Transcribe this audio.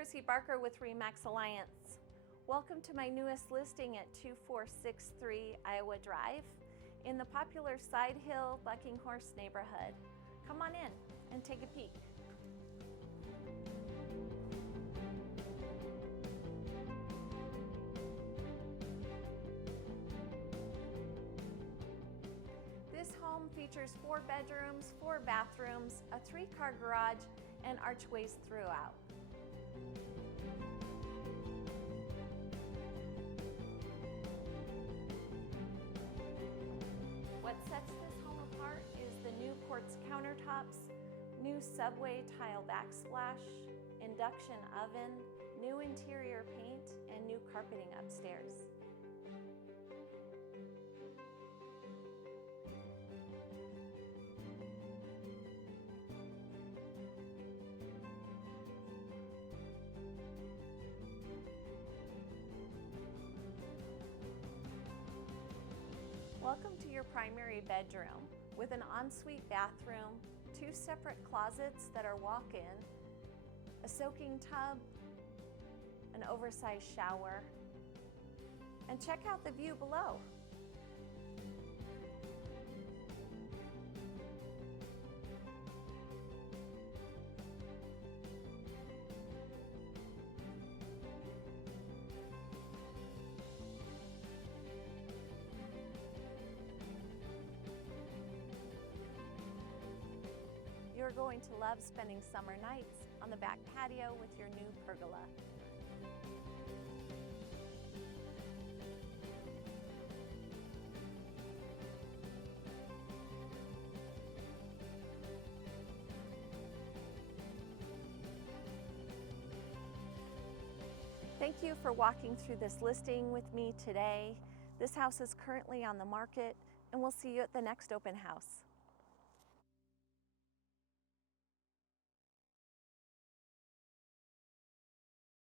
Chrissy Barker with RE/MAX Alliance. Welcome to my newest listing at 2463 Iowa Drive in the popular Side Hill Bucking Horse neighborhood. Come on in and take a peek. This home features 4 bedrooms, 4 bathrooms, a 3-car garage, and archways throughout. What sets this home apart is the new quartz countertops, new subway tile backsplash, induction oven, new interior paint, and new carpeting upstairs. Welcome to your primary bedroom with an ensuite bathroom, 2 separate closets that are walk-in, a soaking tub, an oversized shower, and check out the view below. You're going to love spending summer nights on the back patio with your new pergola. Thank you for walking through this listing with me today. This house is currently on the market, and we'll see you at the next open house.